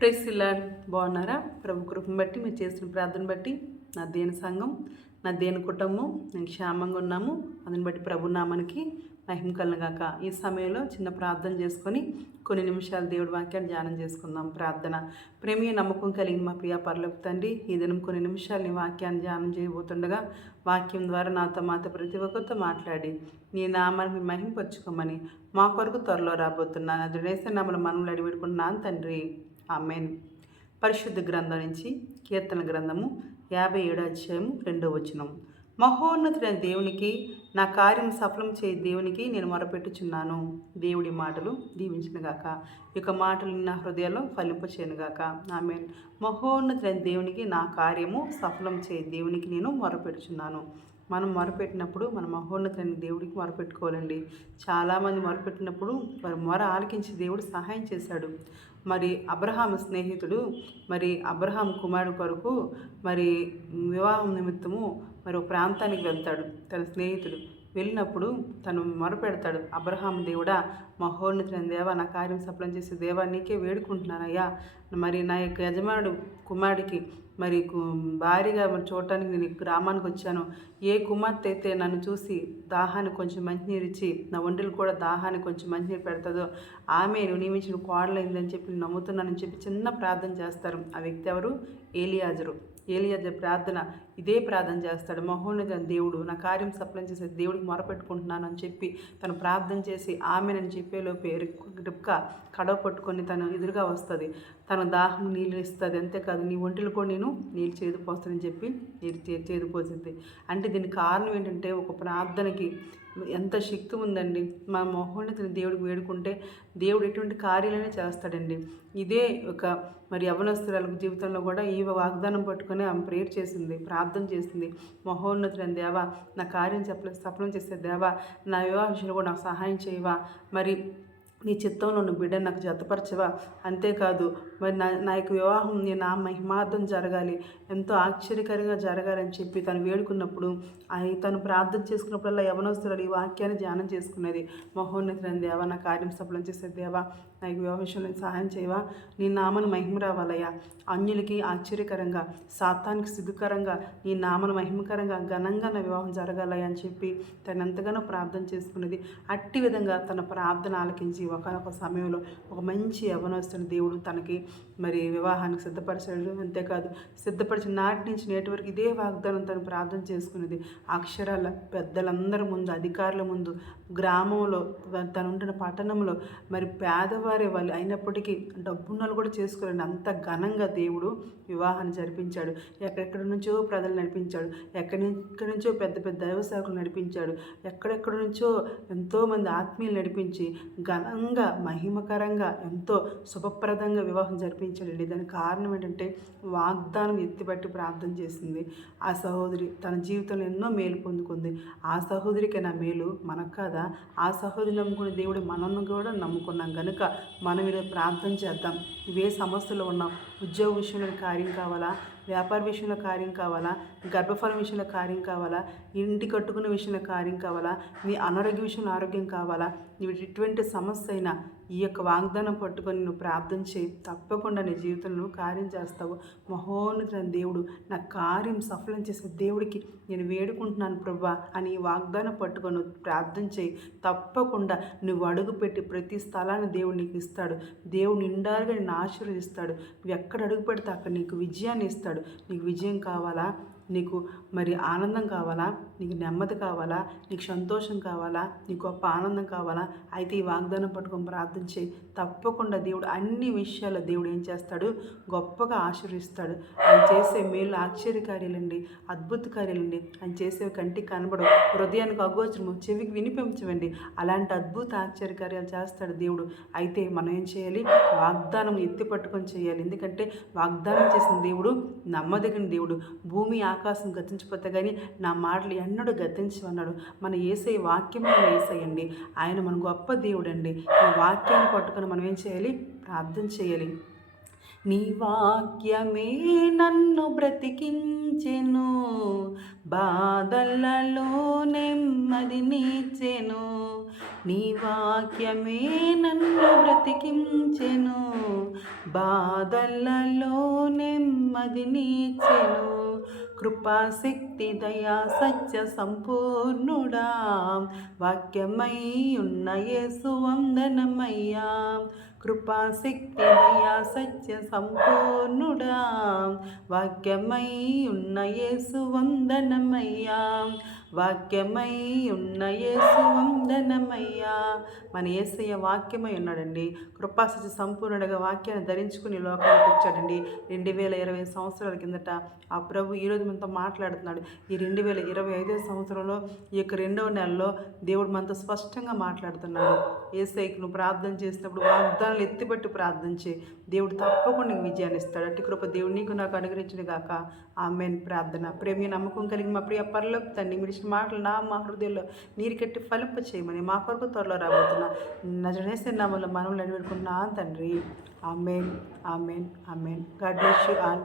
ప్రెస్సిలా బాగున్నారా? ప్రభు కృపను బట్టి మీరు చేసిన ప్రార్థన బట్టి నా దేని సంఘం నా దేని కుటుంబం నేను క్షేమంగా ఉన్నాము. అందుని బట్టి ప్రభు నామానికి మహిమ కలగాక. ఈ సమయంలో చిన్న ప్రార్థన చేసుకొని కొన్ని నిమిషాలు దేవుడి వాక్యాన్ని ధ్యానం చేసుకుందాం. ప్రార్థన. ప్రేమియ నమ్మకం కలిగిన మా ప్రియా పర్లకు తండ్రి ఈ దినం కొన్ని నిమిషాలు నీ వాక్యాన్ని ధ్యానం చేయబోతుండగా వాక్యం ద్వారా నాతో మాతో ప్రతి ఒక్కరితో మాట్లాడి నీ నామాన్ని మహింపరచుకోమని మా కొరకు త్వరలో రాబోతున్నాను. అది వేసే నామలు అడిపెడుకున్నాను అడివిడుకుంటున్నాను తండ్రి. ఆమెన్. పరిశుద్ధ గ్రంథం నుంచి కీర్తన గ్రంథము యాభై ఏడో అధ్యాయము రెండో వచనం మహోన్నతుడైన దేవునికి నా కార్యం సఫలం చేయ దేవునికి నేను మొరపెట్టుచున్నాను. దేవుడి మాటలు దీవించినగాక ఈ యొక్క మాటలు నా హృదయంలో ఫలింపచేయనుగాక ఆమె మహోన్నతుడైన దేవునికి నా కార్యము సఫలం చే దేవునికి నేను మొరపెట్టుచున్నాను. మనం మొరపెట్టినప్పుడు మన మహోన్నతైన దేవుడికి మొరపెట్టుకోవాలండి. చాలామంది మొరపెట్టినప్పుడు వారి మొర ఆలకించి దేవుడు సహాయం చేశాడు. మరి అబ్రహాం స్నేహితుడు మరి అబ్రహాం కుమారుడు కొరకు మరి వివాహం నిమిత్తము మరి ఒక ప్రాంతానికి వెళ్తాడు. తన స్నేహితుడు వెళ్ళినప్పుడు తను మొరపెడతాడు. అబ్రహాం దేవుడా మహోన్నతులైన దేవా నా కార్యం సఫలం చేసే దేవా నీకే వేడుకుంటున్నానయ్యా. మరి నా యొక్క యజమానుడు కుమారుడికి మరి భారీగా మరి చూడటానికి నేను గ్రామానికి వచ్చాను. ఏ కుమార్తె అయితే నన్ను చూసి దాహానికి కొంచెం మంచినీరు ఇచ్చి నా ఒంటిలు కూడా దాహాన్ని కొంచెం మంచినీరు పెడతాదో ఆమె నియమించిన కోడలైందని చెప్పి నేను నమ్ముతున్నానని చెప్పి చిన్న ప్రార్థన చేస్తారు. ఆ వ్యక్తి ఎవరు? ఏలియాజరు. ఏలియాజర్ ప్రార్థన ఇదే ప్రార్థన చేస్తాడు. మహోన్నత దేవుడు నా కార్యం సఫలం చేసే దేవుడికి మొరపెట్టుకుంటున్నాను అని చెప్పి తను ప్రార్థన చేసి ఆమెనని చెప్పేలోపే రిప్క కడవ పట్టుకొని తను ఎదురుగా వస్తుంది. తన దాహం నీళ్ళు ఇస్తుంది. అంతేకాదు నీ ఒంటిలో కూడా నేను నీళ్ళు చేదు పోస్తానని చెప్పి నీళ్ళు చేదు పోసింది. అంటే దీనికి కారణం ఏంటంటే ఒక ప్రార్థనకి ఎంత శక్తి ఉందండి. మా మహోన్నతిని దేవుడికి వేడుకుంటే దేవుడు ఎటువంటి కార్యాలనే చేస్తాడండి. ఇదే ఒక మరి యవనస్తురాలకు జీవితంలో కూడా ఈ వాగ్దానం పట్టుకొని ఆమె ప్రేయర్ చేసింది. ప్రార్థన చేసింది మహోన్నతుడైన దేవా నా కార్యం చెప్పలే సఫలం చేసే దేవా నా వివాహ విషయంలో కూడా నాకు సహాయం చేయవా? మరి నీ చిత్తంలో నువ్వు బిడ్డ నాకు జతపరచవా? అంతేకాదు మరి నా నా యొక్క వివాహం నీ నా మహిమార్థం జరగాలి. ఎంతో ఆశ్చర్యకరంగా జరగాలని చెప్పి తను వేడుకున్నప్పుడు అది తను ప్రార్థన చేసుకున్నప్పుడల్లా యవనోస్తురాలు ఈ వాక్యాన్ని ధ్యానం చేసుకునేది మహోన్నతులైన దేవా నా కార్యం సఫలం చేసే దేవా నా యొక్క వివాహ విషయంలో సహాయం చేయవా? నీ నామను మహిమ రావాలయ్యా. అన్యులకి ఆశ్చర్యకరంగా సాతానికి సిగ్గుకరంగా నీ నామను మహిమకరంగా ఘనంగా నా వివాహం జరగాలయ్యా అని చెప్పి తను ఎంతగానో ప్రార్థన చేసుకున్నది. అట్టి విధంగా తన ప్రార్థన ఆలకించి ఒకనొక సమయంలో ఒక మంచి యవనస్తుని దేవుడు తనకి మరి వివాహానికి సిద్ధపరిచాడు. అంతేకాదు సిద్ధపరిచిన నాటి నుంచి నేటి వరకు ఇదే వాగ్దానం తను ప్రార్థన చేసుకునేది. అక్షరాల పెద్దలందరి ముందు అధికారుల ముందు గ్రామంలో తను ఉంటున్న పట్టణంలో మరి పేదవారే వాళ్ళు అయినప్పటికీ డబ్బున్నలు కూడా చేసుకోలేండి అంత ఘనంగా దేవుడు వివాహాన్ని జరిపించాడు. ఎక్కడెక్కడ నుంచో ప్రజలు నడిపించాడు. ఎక్కడి ఎక్కడి నుంచో పెద్ద పెద్ద దైవ నడిపించాడు. ఎక్కడెక్కడి నుంచో ఎంతోమంది ఆత్మీయులు నడిపించి ఘన ఘనంగా మహిమకరంగా ఎంతో శుభప్రదంగా వివాహం జరిపించాడండి. దానికి కారణం ఏంటంటే వాగ్దానం ఎత్తిపట్టి ప్రార్థన చేసింది. ఆ సహోదరి తన జీవితంలో ఎన్నో మేలు పొందుకుంది. ఆ సహోదరికి నా మేలు మనకు కాదా? ఆ సహోదరి నమ్ముకునే దేవుడు మనల్ని కూడా నమ్ముకున్నాం. కనుక మనం ఈరోజు ప్రార్థన చేద్దాం. ఇవే సమస్యలు ఉన్నాం ఉద్యోగ విషయంలో కార్యం కావాలా? వ్యాపార విషయంలో కార్యం కావాలా? గర్భఫలం విషయంలో కార్యం కావాలా? ఇంటి కట్టుకున్న విషయంలో కార్యం కావాలా? నీ అనారోగ్య విషయంలో ఆరోగ్యం కావాలా? ఇటువంటి ఎటువంటి సమస్య అయినా ఈ యొక్క వాగ్దానం పట్టుకొని నువ్వు ప్రార్థన చేయి. తప్పకుండా నీ జీవితంలో కార్యం చేస్తావు. మహోన్నతుల దేవుడు నా కార్యం సఫలం చేసే దేవుడికి నేను వేడుకుంటున్నాను ప్రభా అని ఈ వాగ్దానం పట్టుకొని ప్రార్థన చేయి. తప్పకుండా నువ్వు అడుగుపెట్టి ప్రతి స్థలాన్ని దేవుడు నీకు ఇస్తాడు. దేవుడు నిండారుగా నిన్ను ఆశీర్వదిస్తాడు. నువ్వు ఎక్కడ అడుగు పెడితే అక్కడ నీకు విజయాన్ని ఇస్తాడు. నీకు విజయం కావాలా? నీకు మరి ఆనందం కావాలా? నీకు నెమ్మది కావాలా? నీకు సంతోషం కావాలా? నీకు గొప్ప ఆనందం కావాలా? అయితే ఈ వాగ్దానం పట్టుకొని ప్రార్థించే తప్పకుండా దేవుడు అన్ని విషయాల్లో దేవుడు ఏం చేస్తాడు? గొప్పగా ఆశీర్విస్తాడు ఆయన చేసే మేలు ఆశ్చర్యకార్యాలండి అద్భుత కార్యాలండి ఆయన చేసే కంటికి కనబడవు. హృదయానికి అగోచరము చెవికి వినిపించవండి. అలాంటి అద్భుత ఆశ్చర్యకార్యాలు చేస్తాడు దేవుడు. అయితే మనం ఏం చేయాలి? వాగ్దానం ఎత్తి పట్టుకొని చేయాలి. ఎందుకంటే వాగ్దానం చేసిన దేవుడు నమ్మదగిన దేవుడు. భూమి ఆకాశం గతించిపోతే కానీ నా మాటలు ఎన్నడూ గతించమన్నాడు మన ఏసై వాక్యమే ఏసయ్యండి ఆయన మన గొప్ప దేవుడండి. ఈ వాక్యాన్ని పట్టుకొని మనం ఏం చేయాలి? ప్రార్థన చేయాలి. నీ వాక్యమే నన్ను బ్రతికించెను బాధలలో నెమ్మది నీచెను. నీ వాక్యమే నన్ను బ్రతికించెను బాధలలో నెమ్మది నీచెను. కృపాశక్తి దయా సత్య సంపూర్ణుడా. వాక్యమై ఉన్న యేసు వందనమయ్యా. కృపాశక్తి దయా సత్య సంపూర్ణుడా వాక్యమై ఉన్న యేసు వందనమయ్యా. వాక్యమై ఉన్న యేసు వందనమయ్యా. మన ఏసయ్య వాక్యమై ఉన్నాడండి. కృపాసతి సంపూర్ణుడిగా వాక్యాన్ని ధరించుకుని లోకానికి వచ్చాడండి. రెండు వేల ఇరవై సంవత్సరాల కిందట ఆ ప్రభు ఈరోజు మనతో మాట్లాడుతున్నాడు. ఈ రెండు వేల ఇరవై ఐదో సంవత్సరంలో ఈ యొక్క రెండవ నెలలో దేవుడు మనతో స్పష్టంగా మాట్లాడుతున్నాడు. ఏసైకి నువ్వు ప్రార్థన చేసినప్పుడు వాగ్దానాలు ఎత్తిపెట్టి ప్రార్థన చే దేవుడు తప్పకుండా నీకు విజయాన్ని ఇస్తాడు. అట్టి కృప దేవుడు నీకు నాకు అనుగ్రహించిన గాక. ఆమెన్. ప్రార్థన. ప్రేమి నమ్మకం కలిగి మా ప్రియ పరలోకి తండ్రి మిడిచిన మాటలు నా మా హృదయంలో నీరు కట్టి ఫలింప చేయమని మా కొరకు త్వరలో రాబోతున్నా. నజనేసే నామంలో మనం నడిపెట్టుకుంటున్నా తండ్రి. Amen. Amen. Amen. God bless you all.